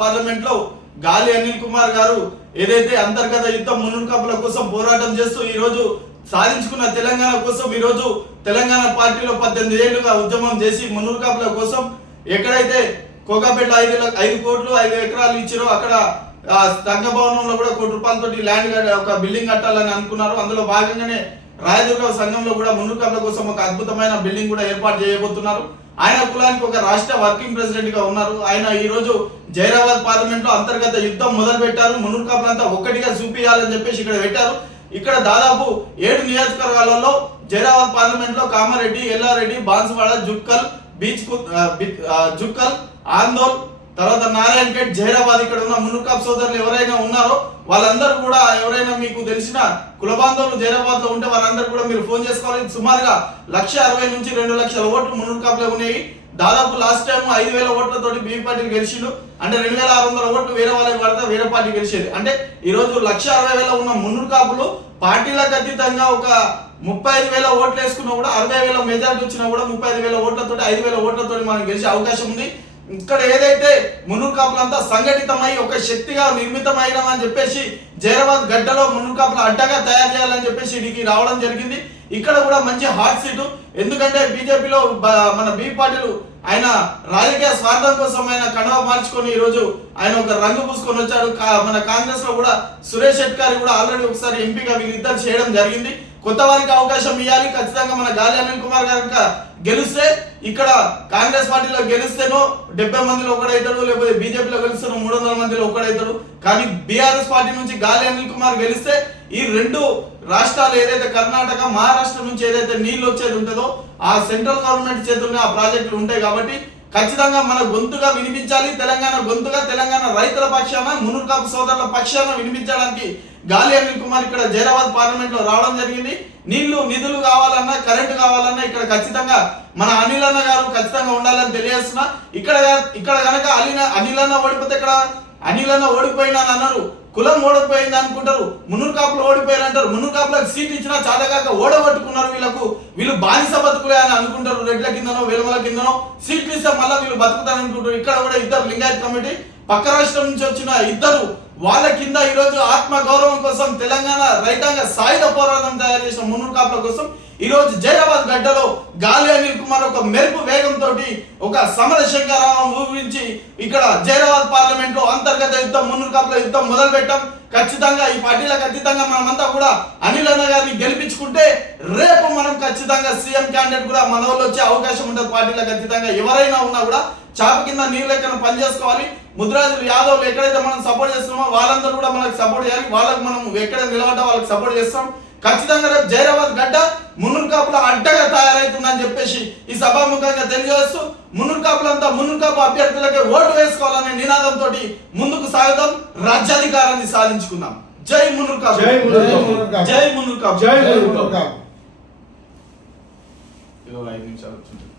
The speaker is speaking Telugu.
పార్లమెంట్ లో గాలి అనిల్ కుమార్ గారు ఏదైతే అంతర్గత యుద్ధం మునుకాపుల కోసం పోరాటం చేస్తూ ఈ రోజు సాధించుకున్న తెలంగాణ కోసం ఈ రోజు తెలంగాణ పార్టీలో 18 ఏళ్లుగా ఉద్యమం చేసి మునుకాపుల కోసం ఎక్కడైతే కోకాపేట 5 కోట్లు 5 ఎకరాలు ఇచ్చారో అక్కడ సంఘ భవనంలో కూడా ₹1 కోట్లతోటి ల్యాండ్ ఒక బిల్డింగ్ కట్టాలని అనుకున్నారు. అందులో భాగంగానే రాయదుర్గ సంఘంలో కూడా మునుకాపుల కోసం ఒక అద్భుతమైన బిల్డింగ్ కూడా ఏర్పాటు చేయబోతున్నారు. ఆయన కులానికి ఒక రాష్ట్ర వర్కింగ్ ప్రెసిడెంట్ గా ఉన్నారు. ఆయన ఈ రోజు జైరాబాద్ పార్లమెంట్ లో అంతర్గత యుద్ధం మొదలు పెట్టారు. మునుకాపులంతా ఒక్కటిగా చూపియాలని చెప్పేసి ఇక్కడ పెట్టారు. ఇక్కడ దాదాపు 7 నియోజకవర్గాలలో జైరాబాద్ పార్లమెంట్ లో కామారెడ్డి, ఎల్లారెడ్డి, బాన్సువాడ, జుక్కల్, ఆందోళ్, తర్వాత నారాయణఖేడ్, జైరాబాద్ ఇక్కడ ఉన్న మునుకాప్ సోదరులు ఎవరైనా ఉన్నారో వాళ్ళందరూ కూడా ఎవరైనా మీకు తెలిసిన కుల బాంధవులు జైరాబాద్ లో ఉంటే వారందరూ కూడా మీరు ఫోన్ చేసుకోవాలి. సుమారుగా 1,60,000 నుంచి 2 లక్షల ఓట్లు మునుకాపులో ఉన్నాయి. దాదాపు లాస్ట్ టైం 5,000 ఓట్లతోటి బీ పార్టీ గెలిచిండు. అంటే 2,600 ఓట్లు వేరే వాళ్ళకి పడితే వేరే పార్టీ గెలిచేది. అంటే ఈ రోజు 1,60,000 ఉన్న మునుకాపులు పార్టీలకు అతీతంగా ఒక 35,000 ఓట్లు వేసుకున్నా కూడా 60,000 మెజార్టీ వచ్చినా కూడా 35,000 ఓట్లతో 5,000 ఓట్లతో మనం గెలిచే అవకాశం ఉంది. ఇక్కడ ఏదైతే మునుకాపులంతా సంఘటితమై ఒక శక్తిగా నిర్మితమైనమని చెప్పేసి జైరాబాద్ గడ్డలో మునుకాపుల అడ్డగా తయారు చేయాలని చెప్పేసి ఇడికి రావడం జరిగింది. ఇక్కడ కూడా మంచి హాట్ సీటు. ఎందుకంటే బీజేపీలో మన బీ పార్టీలు ఆయన రాజకీయ స్వార్థం కోసం ఆయన కడవ మార్చుకొని ఈ రోజు ఆయన ఒక రంగు పూసుకొని వచ్చాడు. మన కాంగ్రెస్ లో కూడా సురేష్ శెట్కారి కూడా ఆల్రెడీ ఒకసారి ఎంపీగా వీళ్ళిద్దరు చేయడం జరిగింది. కొత్త వారికి అవకాశం ఇవ్వాలి. ఖచ్చితంగా మన గాలి అనిల్ కుమార్ గారు గెలిస్తే ఇక్కడ కాంగ్రెస్ పార్టీలో గెలిస్తేనో 70 మందిలో ఒకడైతాడు, లేకపోతే బీజేపీలో గెలిస్తేనో 300 మందిలో ఒకడైతాడు. కానీ బీఆర్ఎస్ పార్టీ నుంచి గాలి అనిల్ కుమార్ గెలిస్తే ఈ 2 రాష్ట్రాలు ఏదైతే కర్ణాటక, మహారాష్ట్ర నుంచి ఏదైతే నీళ్లు వచ్చేది ఉంటుందో ఆ సెంట్రల్ గవర్నమెంట్ చేతుల్లో ఆ ప్రాజెక్టులు ఉంటాయి. కాబట్టి ఖచ్చితంగా మన గొంతుగా వినిపించాలి. తెలంగాణ గొంతుగా తెలంగాణ రైతుల పక్షాన మునుకాపు సోదరుల పక్షాన వినిపించడానికి గాలి అనిల్ కుమార్ ఇక్కడ జైరాబాద్ పార్లమెంట్ లో రావడం జరిగింది. నిధులు కావాలన్నా కరెంటు కావాలన్నా ఇక్కడ ఖచ్చితంగా మన అనిల్ అన్న గారు ఖచ్చితంగా ఉండాలని తెలియజేస్తున్నా. ఇక్కడ కనుక అనిల్ అన్న ఓడిపోతే ఇక్కడ అనిల్ అన్న ఓడిపోయినా అన్నారు, కులం ఓడిపోయింది అనుకుంటారు, మునుకాపులు ఓడిపోయారు అంటారు. మునుకాపులకు సీట్ ఇచ్చినా చాలగాక ఓడగొట్టుకున్నారు. వీళ్ళు బానిస బతుకులే అని అనుకుంటారు. రెడ్ల కిందనో వెలుమల కిందనో సీట్లు ఇస్తే మళ్ళీ వీళ్ళు బతుకుతారు అనుకుంటారు. ఇక్కడ కూడా 2 లింగాయత్ కమిటీ పక్క రాష్ట్రం నుంచి వచ్చిన 2 వాళ్ళ కింద ఈ రోజు ఆత్మ గౌరవం కోసం తెలంగాణ రైతాంగ సాయుధ పోరాటం తయారు చేసిన మునుకాపుల కోసం ఈ రోజు జైరాబాద్ గడ్డలో గాలి అనిల్ కుమార్ ఒక మెరుపు వేగంతో ఒక సమర శంకరావం ఊహించి ఇక్కడ జైరాబాద్ పార్లమెంట్ లో అంతర్గత యుద్ధం మునుకాపుల యుద్ధం మొదలు పెట్టాం. ఖచ్చితంగా ఈ పార్టీలకు అతీతంగా మనమంతా కూడా అనిల్ అన్న గారిని గెలిపించుకుంటే రేపు మనం ఖచ్చితంగా సీఎం క్యాండిడేట్ కూడా మన వాళ్ళు వచ్చే అవకాశం ఉంటుంది. పార్టీలకు అతీతంగా ఎవరైనా ఉన్నా కూడా చాప కింద నీళ్ళు లెక్కన పనిచేసుకోవాలి. ముద్రాజులు యాదవ్లు ఎక్కడైతే మనం సపోర్ట్ చేస్తున్నామో వాళ్ళందరూ కూడా మనకు సపోర్ట్ చేయాలి. వాళ్ళకి మనం ఎక్కడ నిలబడ్డా వాళ్ళకి సపోర్ట్ చేస్తాం. ఖచ్చితంగా రేపు జైరాబాద్ గడ్డ మునుకాపుల అడ్డగా తయారైతుందని చెప్పేసి ఈ సభాముఖంగా తెలియజేస్తూ మునుకాపులంతా మునుకాపు అభ్యర్థులకే ఓటు వేసుకోవాలనే నినాదంతో ముందుకు సాగుతాం. రాజ్యాధికారాన్ని సాధించుకుందాం. జై మునుకాపు, జై మునుకాపు, జై మునుకాపు. 5 నిమిషాలు.